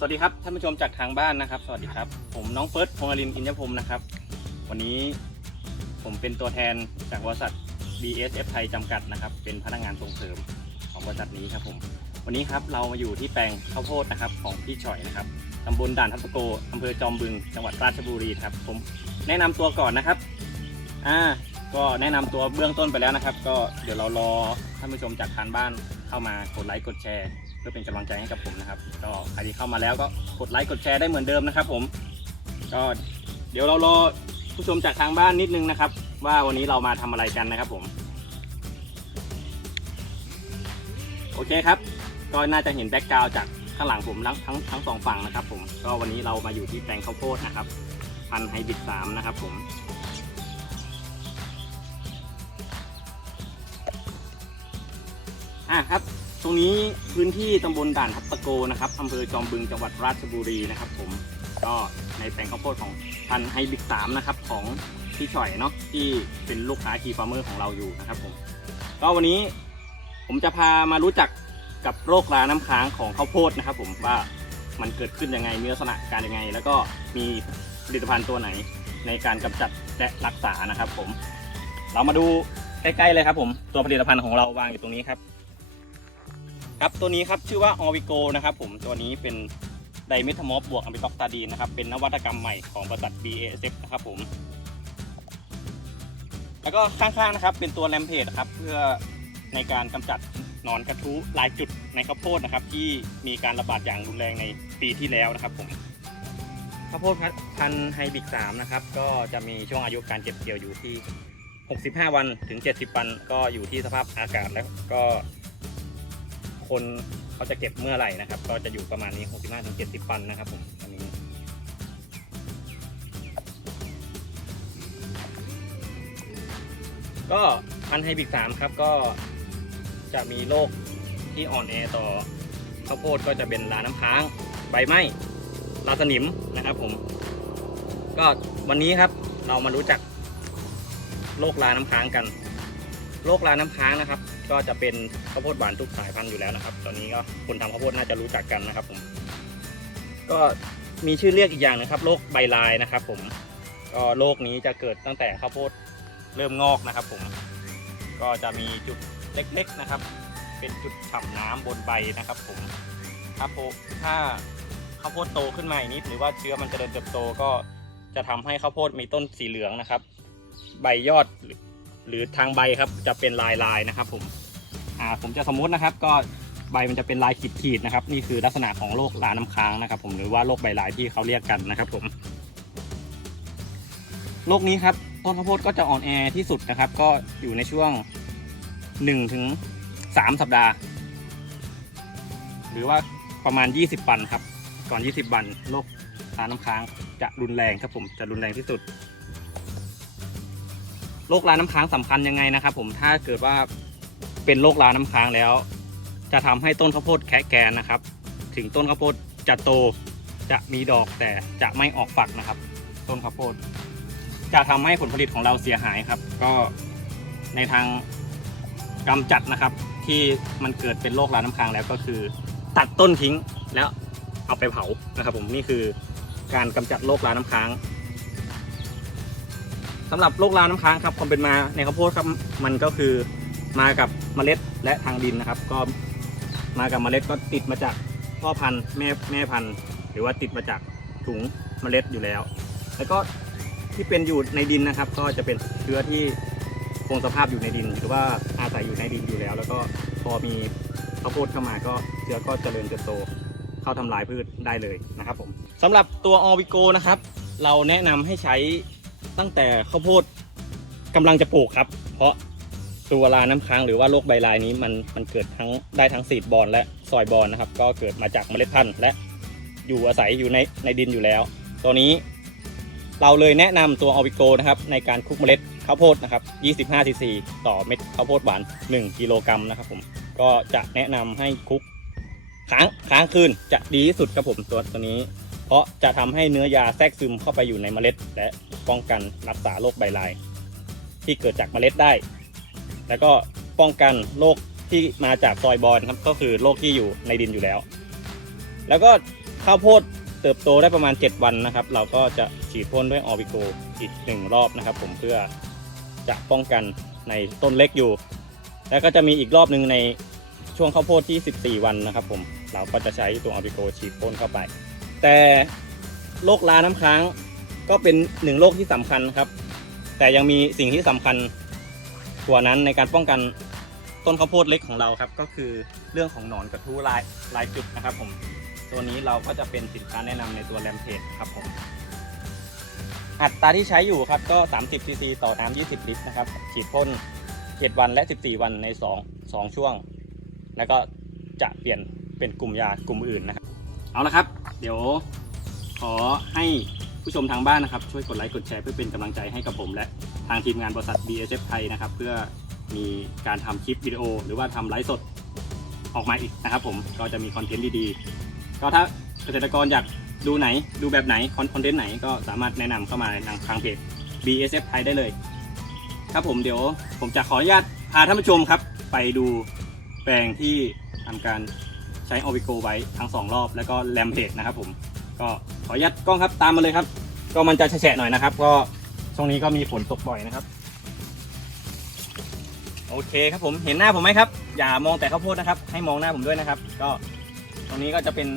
สวัสดีครับท่านผู้ชมจากทางบ้านนะครับ สวัสดีครับ ผมน้องเฟิร์สพงษ์อรินทร์อินยพรมนะครับ วันนี้ผมเป็นตัวแทนจากบริษัท BSF ไทยจำกัดนะครับ เป็นพนักงานส่งเสริมของบริษัทนี้ครับผม วันนี้ครับเรามาอยู่ที่แปลงข้าวโพดนะครับของพี่ฉอยนะครับตำบลด่านทับตะโกอำเภอจอมบึง จังหวัดราชบุรีครับ ผมแนะนำตัวก่อนนะครับอ่าก็แนะนำตัวเบื้องต้นไปแล้วนะครับ ก็เดี๋ยวเรารอท่านผู้ชมจากทางบ้านเข้ามากดไลค์กดแชร์ พื่อเป็นกำลังใจให้กับผมนะครับ ก็ใครที่เข้ามาแล้วก็กดไลค์กดแชร์ได้เหมือนเดิมนะครับ ผม ก็เดี๋ยวเรารอผู้ชมจากทางบ้านนิดนึงนะครับ ว่าวันนี้เรามาทำอะไรกันนะครับ ผม โอเคครับ ก็น่าจะเห็นแบ็กกราวจากข้างหลังผมทั้งทั้งทั้งสองฝั่งนะครับ ผมก็วันนี้เรามาอยู่ที่แปลงข้าวโพดนะครับ พันธุ์ไฮบริดสามนะครับ ผม อะครับ รงนี้พื้นที่ตำบลด่านทับตะโกนะครับอำเภอจอมบึงจังหวัดราชบุรีนะครับ ผมก็ในแปลงข้าวโพดของพันธุ์ไฮบริดสามนะครับของพี่ฉอยเนาะที่เป็นลูกค้าคีฟาร์มเมอร์ของเราอยู่นะครับผมก็วันนี้ผมจะพามารู้จักกับโรคราน้ำค้างของข้าวโพดนะครับ ผมว่ามันเกิดขึ้นยังไงมีลักษณะการยังไง แล้วก็มีผลิตภัณฑ์ตัวไหนในการกำจัดและรักษานะครับ ผม เรามาดูใกล้ๆเลยครับ ผมตัวผลิตภัณฑ์ของเราวางอยู่ตรงนี้ครับ ครับตัวนี้ครับชื่อว่าออวิโกนะครับผมตัวนี้เป็นไดเมทามอฟบวกอะมิทอกตาดีนนะครับเป็นนวัตกรรมใหม่ของบริษัท BASF นะครับผม แล้วก็ข้างๆนะครับเป็นตัวแรมเพจครับเพื่อในการกำจัดนอนกระทุ้ลายจุดในข้าวโพดนะครับ ที่มีการระบาดอย่างรุนแรงในปีที่แล้วนะครับผมข้าวโพดพันธุ์ไฮบริดสามนะครับก็จะมีช่วงอายุการเก็บเกี่ยวอยู่ที่ 65 วันถึง 70 วัน ก็อยู่ที่สภาพอากาศแล้วก็ คนเขาจะเก็บเมื่อไหร่นะครับ ก็จะอยู่ประมาณนี้ 65ถึง70 ปันนะครับผมอันนี้ก็พันธุ์ไฮบริดสามครับก็จะมีโรคที่อ่อนแอต่อข้าวโพดก็จะเป็นราน้ำค้าง ใบไหม้ราสนิมนะครับผม ก็วันนี้ครับเรามารู้จักโรคราน้ำค้างกัน โรคราน้ำค้างนะครับ ก็จะเป็นข้าวโพดหวานทุกสายพันธุ์อยู่แล้วนะครับ ตอนนี้ก็คนทำข้าวโพดน่าจะรู้จักกันนะครับ ผม ก็มีชื่อเรียกอีกอย่างนะครับโรคใบลายนะครับ ผมก็โรคนี้จะเกิดตั้งแต่ข้าวโพดเริ่มงอกนะครับ ผมก็จะมีจุดเล็กๆนะครับ เป็นจุดฉ่ำน้ำบนใบนะครับ ผมถ้าโพถ้าข้าวโพดโตขึ้นมาอีกนิด หรือว่าเชื้อมันจะเริญเติบโตก็จะทำให้ข้าวโพดมีต้นสีเหลืองนะครับ ใบยอด หรือทางใบครับจะเป็นลายลายๆนะครับผมอ่าผมจะสมมุตินะครับ ก็ใบมันจะเป็นลายขีดๆนะครับ นี่คือลักษณะของโรคลาน้ำค้างนะครับ ผมหรือว่าโรคใบลายที่เขาเรียกกันนะครับ ผมโรคนี้ครับต้นข้าวโพดก็จะอ่อนแอที่สุดนะครับ ก็อยู่ในช่วง1ถึง3สัปดาห์ หรือว่าประมาณ 20 วันครับ ก่อน 20 วันโรคลาน้ำค้างจะรุนแรงครับผมจะรุนแรงที่สุด โรคราน้ำค้างสำคัญยังไงนะครับ ผมถ้าเกิดว่าเป็นโรคราน้ำค้างแล้ว จะทำให้ต้นข้าวโพดแคะแกนนะครับ ถึงต้นข้าวโพดจะโตจะมีดอกแต่จะไม่ออกฝักนะครับ ต้นข้าวโพด จะทำให้ผลผลิตของเราเสียหายครับ ก็ในทางกำจัดนะครับ ที่มันเกิดเป็นโรคราน้ำค้างแล้วก็คือ ตัดต้นทิ้งแล้วเอาไปเผานะครับ ผมนี่คือการกำจัดโรคราน้ำค้าง สำหรับโรคราน้ำค้างครับความเป็นมาในข้าวโพดครับมันก็คือมากับเมล็ดและทางดินนะครับ ก็มากับเมล็ดก็ติดมาจากพ่อพันธุ์แม่แม่พันธุ์ หรือว่าติดมาจากถุงเมล็ดอยู่แล้ว แล้วก็ที่เป็นอยู่ในดินนะครับ ก็จะเป็นเชื้อที่คงสภาพอยู่ในดิน หรือว่าอาศัยอยู่ในดินอยู่แล้ว แล้วก็พอมีข้าวโพดเข้ามาก็เชื้อก็เจริญเติบโตเข้าทำลายพืชได้เลยนะครับผมสำหรับตัวออวิโกนะครับ เราแนะนำให้ใช้ ตั้งแต่ข้าวโพดกำลังจะปลูกครับ เพราะตัวลาน้ำค้างหรือว่าโรคใบลายนี้มันมันเกิดทั้งได้ทั้งซีดบอลและซอยบอลนะครับ ก็เกิดมาจากเมล็ดพันธุ์และอยู่อาศัยอยู่ในในดินอยู่แล้ว ตัวนี้เราเลยแนะนำตัวออวิโกนะครับในการคลุกเมล็ดข้าวโพดนะครับ 25 ซีซี ต่อเม็ดข้าวโพดหวาน 1 กิโลกรัมนะครับผม ก็จะแนะนำให้คลุกค้างค้างคืนจะดีที่สุดครับผมตัวตัวนี้ เพราะจะทำให้เนื้อยาแทรกซึมเข้าไปอยู่ในเมล็ด และป้องกันรักษาโรคใบลาย ที่เกิดจากเมล็ดได้ แล้วก็ป้องกันโรคที่มาจากซอยบอลครับก็คือโรคที่อยู่ในดินอยู่แล้ว แล้วก็ข้าวโพดเติบโตได้ประมาณ 7 วันนะครับ เราก็จะฉีดพ่นด้วยออบิโกอีกหนึ่งรอบนะครับ ผมเพื่อจะป้องกันในต้นเล็กอยู่ แล้วก็จะมีอีกรอบหนึ่งในช่วงข้าวโพดที่ 14 วันนะครับ ผมเราก็จะใช้ตัวออบิโกฉีดพ่นเข้าไป แต่โรคลาน้ำค้างก็เป็นหนึ่งโรคที่สำคัญครับ แต่ยังมีสิ่งที่สำคัญกว่านั้นในการป้องกันต้นข้าวโพดเล็กของเราครับ ก็คือเรื่องของหนอนกระทู้ลายลายจุดนะครับผมตัวนี้เราก็จะเป็นสินค้าแนะนำในตัวแรมเพจครับผมอัตราที่ใช้อยู่ครับก็ 30ซีซีต่อน้ำ20 ลิตรนะครับ ฉีดพ่น 7 วันและ 14 วันใน 2 2 ช่วง แล้วก็จะเปลี่ยนเป็นกลุ่มยากลุ่มอื่นนะครับ เอาละครับ เดี๋ยวขอให้ผู้ชมทางบ้านนะครับ ช่วยกดไลค์กดแชร์เพื่อเป็นกำลังใจให้กับผม และทางทีมงานบริษัท BSF ไทยนะครับ เพื่อมีการทำคลิปวิดีโอ หรือว่าทำไลฟ์สดออกมาอีกนะครับ ผมก็จะมีคอนเทนต์ดีๆก็ถ้าเกษตรกรอยากดูไหนดูแบบไหนคอนเทนต์ไหนก็สามารถแนะนำเข้ามาในทางเพจ BSF ไทยได้เลย ครับผมเดี๋ยวผมจะขออนุญาตพาท่านผู้ชมครับ ไปดูแปลงที่ทำการ ใช้ออบิโกไว้ทั้งสองรอบแล้วก็แรมเพจนะครับผมก็ขออนุญาตกล้องครับตามมาเลยครับ ก็มันจะแฉะหน่อยนะครับ ก็ช่วงนี้ก็มีฝนตกบ่อยนะครับ โอเคครับผมเห็นหน้าผมไหมครับ อย่ามองแต่ข้าวโพดนะครับ ให้มองหน้าผมด้วยนะครับ ก็ตรงนี้ก็จะเป็น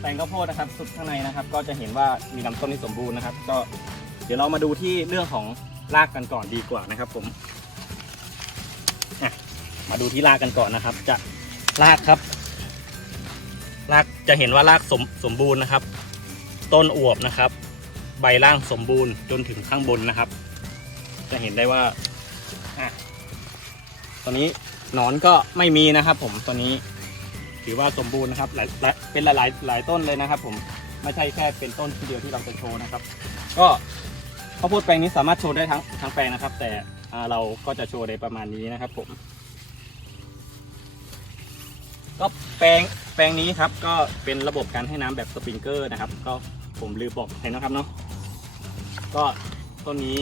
แปลงข้าวโพดนะครับสุดข้างในนะครับ ก็จะเห็นว่ามีลำต้นที่สมบูรณ์นะครับ ก็เดี๋ยวเรามาดูที่เรื่องของรากกันก่อนดีกว่านะครับ ผมมาดูที่รากกันก่อนนะครับ จะรากครับ จะเห็นว่ารากสมสมบูรณ์นะครับ ต้นอวบนะครับ ใบล่างสมบูรณ์จนถึงข้างบนนะครับ จะเห็นได้ว่าอะตอนนี้หนอนก็ไม่มีนะครับ ผมตอนนี้ถือว่าสมบูรณ์นะครับหลายหลายเป็นหลายหลายต้นเลยนะครับ ผมไม่ใช่แค่เป็นต้นทีเดียวที่เราจะโชว์นะครับ ก็ข้าวโพดแปลงนี้สามารถโชว์ได้ทั้งทั้งแปลงนะครับ แต่เราก็จะโชว์ในประมาณนี้นะครับ ผม ก็แปลง ลงนี้ครับก็เป็นระบบการให้น้ำแบบสปริงเกอร์นะครับ ก็ผมลืมบอกเห็นนะครับเนาะก็ต้นนี้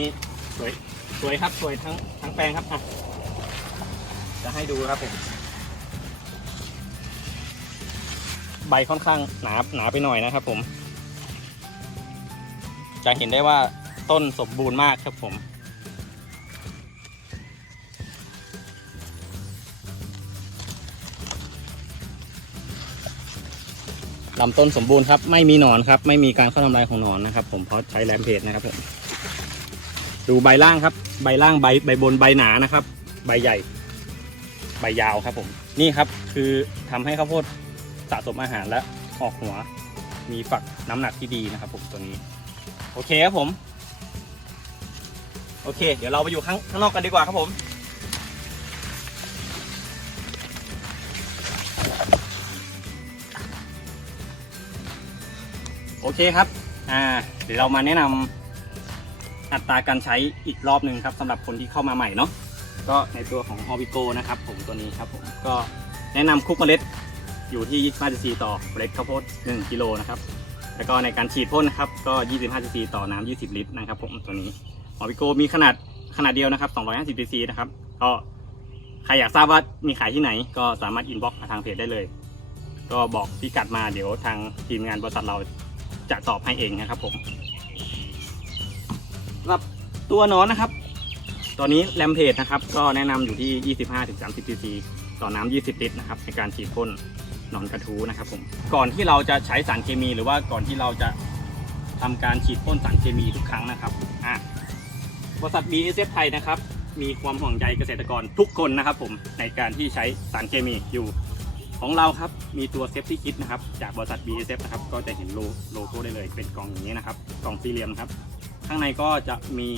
สวยสวยครับสวยทั้งทั้งแปลงครับอะจะให้ดูครับผมใบค่อนข้างหนาหนาไปหน่อยนะครับ ผม จะเห็นได้ว่าต้นสมบูรณ์มากครับผม ลำต้นสมบูรณ์ครับ ไม่มีหนอนครับ ไม่มีการเข้าทำลายของหนอนนะครับ ผมเพราะใช้แรมเพจนะครับผมดูใบล่างครับ ใบล่างใบใบบนใบหนานะครับ ใบใหญ่ ใบยาวครับผม นี่ครับคือทำให้ข้าวโพดสะสมอาหารและออกหัว มีฝักน้ำหนักที่ดีนะครับ ผมตัวนี้ โอเคครับผม โอเค เดี๋ยวเราไปอยู่ข้างข้างนอกกันดีกว่าครับผม อเคครับอ่าเดี๋ยวเรามาแนะนำอัตราการใช้อีกรอบหนึ่งครับสำหรับคนที่เข้ามาใหม่เนาะก็ในตัวของ o r b i g o นะครับผมตัวนี้ครับผมก็แนะนำคุกเมล็ดอยู่ที่ 25 cc ต่อเมล็ดข้าวโพด1กิโลนะครับแล้วก็ในการฉีดพ่นนะครับก็ 25 cc ต่อน้ำ20 ลิตรนะครับผมตัวนี้ o r b i g o มีขนาดขนาดเดียวนะครับ 250 cc นะครับก็ใครอยากทราบว่ามีขายที่ไหน ก็สามารถอินบ็อกซ์มาทางเพจได้เลย ก็บอกพิกัดมาเดี๋ยวทางทีมงานบริษัทเรา จะตอบให้เองนะครับผมสำหรับตัวหนอนนะครับตัวนี้แรมเพจนะครับ ก็แนะนำอยู่ที่ 25-30 cc ต่อน้ำ20 ลิตรนะครับในการฉีดพ่นหนอนกระทู้นะครับผมก่อนที่เราจะใช้สารเคมี หรือว่าก่อนที่เราจะทำการฉีดพ่นสารเคมีทุกครั้งนะครับอะบริษัท BSF ไทยนะครับ มีความห่วงใยเกษตรกรทุกคนนะครับผมในการที่ใช้สารเคมีอยู่ ของเราครับมีตัวเซฟตี้คิดนะครับจากบริษัท BSF นะครับก็จะเห็นโลโลโก้ได้เลย เป็นกล่องอย่างนี้นะครับกล่องสี่เหลี่ยมครับข้างในก็จะมี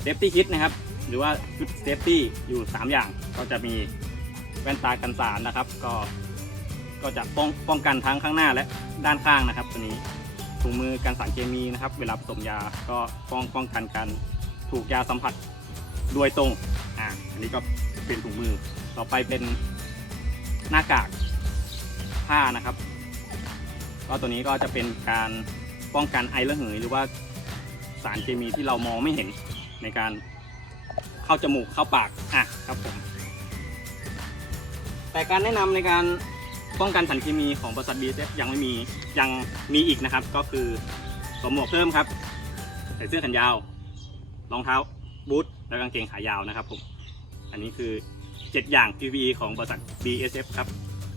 เซฟตี้คิดนะครับหรือว่าชุดเซฟตี้อยู่ 3 อย่างก็จะมีแว่นตากันสารนะครับ ก็ก็จะป้องป้องกันทั้งข้างหน้าและด้านข้างนะครับ ตัวนี้ถุงมือกันสารเคมีนะครับ เวลาผสมยาก็ป้องป้องกันการถูกยาสัมผัสโดยตรงอ่าอันนี้ก็เป็นถุงมือต่อไปเป็น หน้ากากผ้านะครับ ก็ตัวนี้ก็จะเป็นการป้องกันไอระเหยหรือว่าสารเคมีที่เรามองไม่เห็นในการเข้าจมูกเข้าปากอะครับผมแต่การแนะนำในการป้องกันสารเคมีของบริษัท BSF ยังไม่มียังมีอีกนะครับ ก็คือสวมหมวกเพิ่มครับ ใส่เสื้อแขนยาวรองเท้าบูทและกางเกงขายาวนะครับผมอันนี้คือ 7 อย่าง PVE ของบริษัท BSF ครับ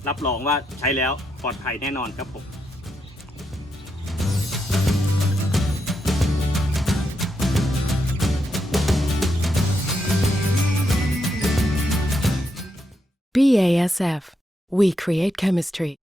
รับรองว่าใช้แล้วปลอดภัยแน่นอนครับผม BASF. We create chemistry.